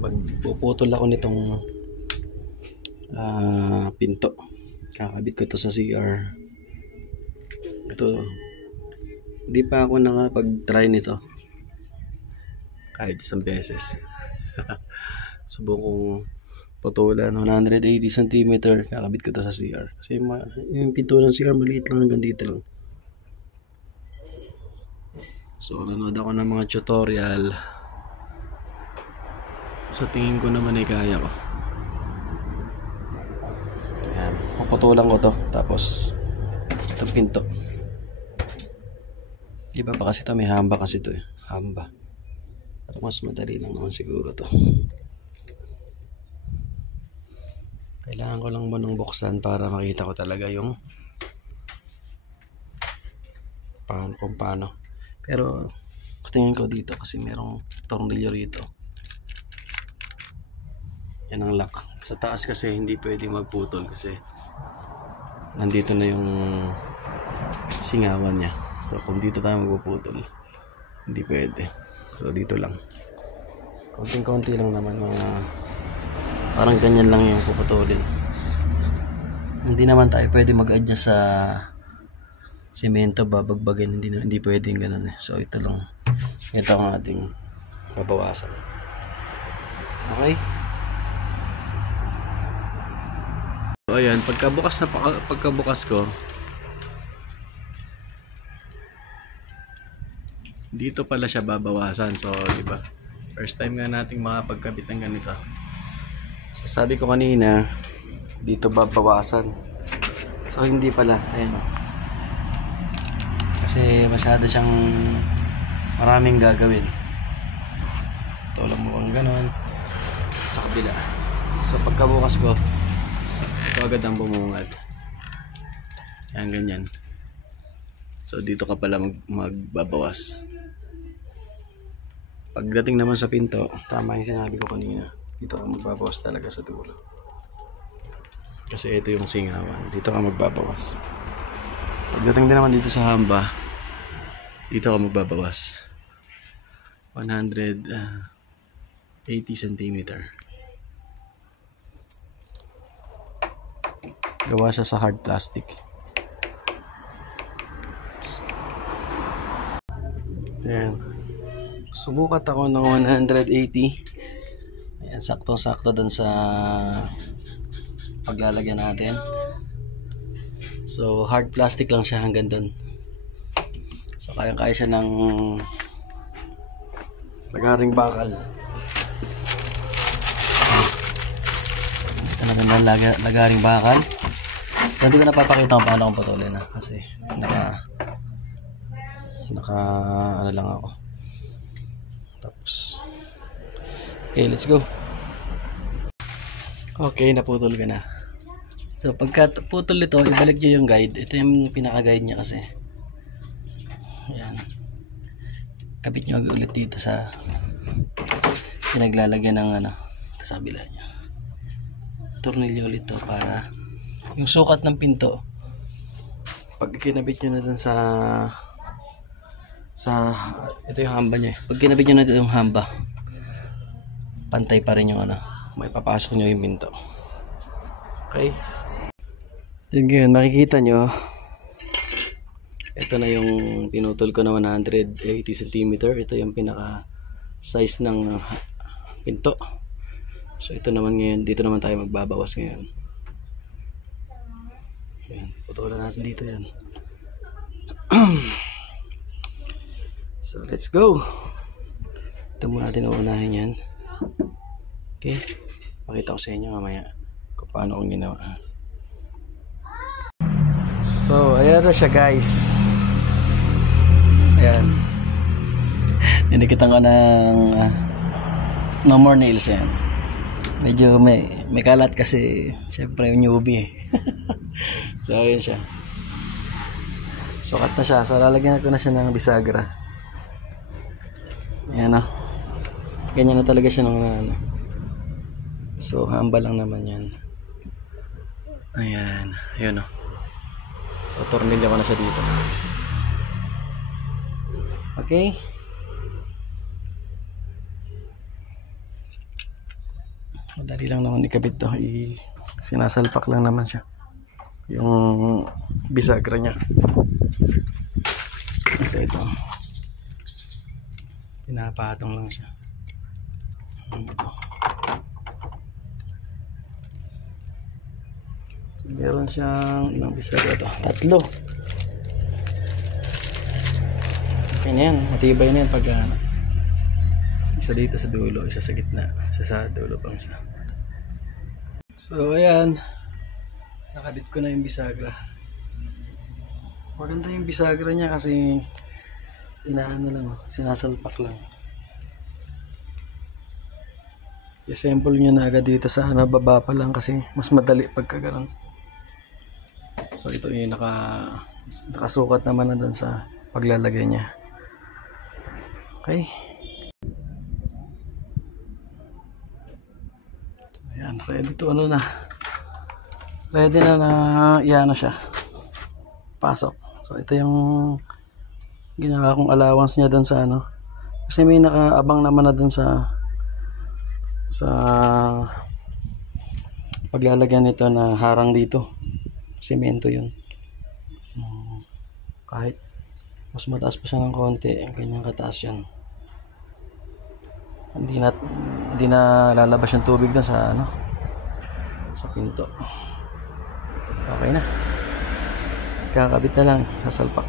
Magpuputol ako nitong pinto. Kakabit ko to sa CR. Ito, hindi pa ako nakapag-try nito kahit isang beses. Subok kong putulan 180 cm. Kakabit ko to sa CR kasi yung pinto ng CR maliit lang, hanggang dito lang. So nanood ako ng mga tutorial. Sa tingin ko naman ay kaya ko. Ayan, puputulan ko to. Tapos itong pinto, iba pa kasi to, may hamba kasi to eh. Hamba. Pero mas madali lang naman siguro to. Kailangan ko lang munang buksan para makita ko talaga yung kung paano. Pero tingin ko dito kasi merong tornilyo rito. Yan ang lock. Sa taas kasi hindi pwede magputol kasi nandito na yung singawan niya. So kung dito tayo magpuputol, hindi pwede. So dito lang. Konting-konti lang naman, mga parang ganyan lang yung puputulin. Hindi naman tayo pwede mag-adjust sa semento, babagbagin, hindi pwedeng ganun eh. So ito lang. Ito ang ating babawasan. Okay? So ayan, pagkabukas ko, dito pala siya babawasan. So di ba? First time nga nating makapagkabit ng ganito. So sabi ko kanina, dito babawasan. So hindi pala, ayan. Kasi masyado siyang maraming gagawin. Ito lang mo kang ganon sa kabila. So pagkabukas ko, ito agad ang bumungad. Yan, ganyan. So dito ka pala magbabawas. Pagdating naman sa pinto, tama yung sinabi ko kanina, dito ka magbabawas talaga sa dulo. Kasi ito yung singawan, dito ka magbabawas. Pagdating din naman dito sa hamba, dito ka magbabawas. 180 cm. Gawa siya sa hard plastic. Ayan. Sumukat ako ng 180. Ayan, sakto-sakto dun sa paglalagyan natin. So hard plastic lang siya hanggang dun. So kaya-kaya siya ng lagaring bakal. Ito na lagaring bakal. Hindi ko napapakita kung paano kung putulin na kasi naka ano lang ako. Tapos okay, let's go. Okay, naputol ka na. So pagka putol ito, ibalik nyo yung guide. Ito yung pinaka-guide niya kasi. Ayan. Kapit nyo ulit dito sa pinaglalagyan ng sa kabila niya. Tornilyo ulit to para yung sukat ng pinto, pag kinabit nyo na dun sa ito yung hamba niya. Pag kinabit nyo na dun yung hamba, pantay pa rin yung may papasok nyo yung pinto. Okay? Then makikita nyo, ito na yung pinutol ko na 180 cm. Ito yung pinaka size ng pinto. So ito naman ngayon, dito naman tayo magbabawas ngayon. Ayan, putulan natin dito yan. So let's go. Ito muna natin uunahin yan. Okay, pakita ko sa inyo mamaya kung paano kong ginawa. So ayan na siya guys. Ayan, ninikitan ko ng no more nails yan. Medyo may kalat kasi syempre yung newbie eh. So ayun siya, sukat na siya. So lalagyan ko na siya ng bisagra. Ayan o, ganyan na talaga siya ng so hamba lang naman yan. Ayan, ayun o, tutornilyo ko na siya dito. Okay. Madali lang naman ikabit to. Sinasalpak lang naman siya. Yung bisagra niya. Kasi ito. Pinapatong lang siya. Meron siyang ilang bisagra to? 3. Okay na yan. Matibay na yan pag isa dito sa dulo, isa sa gitna, isa sa dulo pang isa. So ayan, nakabit ko na yung bisagra. Maganda yung bisagra niya kasi inaano lang, sinasalpak lang. I-sample nyo na agad dito sa baba pa lang kasi mas madali pagka ganun. So ito yung nakasukat naman na dun sa paglalagay niya. Okay. So ayan, ready to na. Ready na iano siya. Pasok. So ito yung ginawa kong allowance niya dun sa kasi may nakaabang naman na dun sa paglalagyan nito na harang dito. Semento yun. So, kahit mas mataas pa siya ng konti, ganyang kataas yan. Hindi na lalabas yung tubig na sa sa pinto. Okay na. Kakabit na lang, sasalpak.